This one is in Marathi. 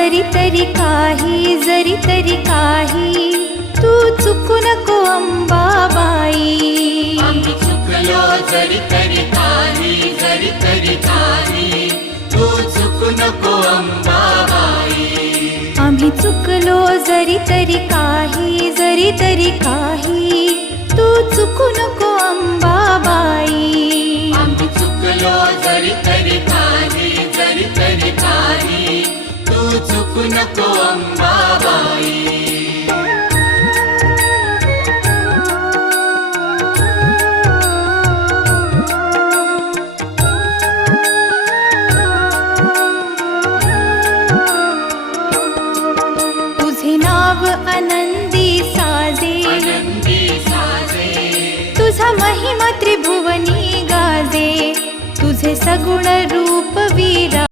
जरी तरी काही तू चुकू नको अंबाबाई. आम्ही चुकलो जरी तरी काही तू चुकू नको अंबाबाई. आम्ही चुकलो जरी तरी काही तू चुकू नको अंबाबाई. आम्ही चुकलो जरी तरी काही तू चुकू नको अंबाबाई. तुझे नाव आनंदी साजे, तुझा महिमा त्रिभुवनी गाजे. तुझे सगुण रूप वीरा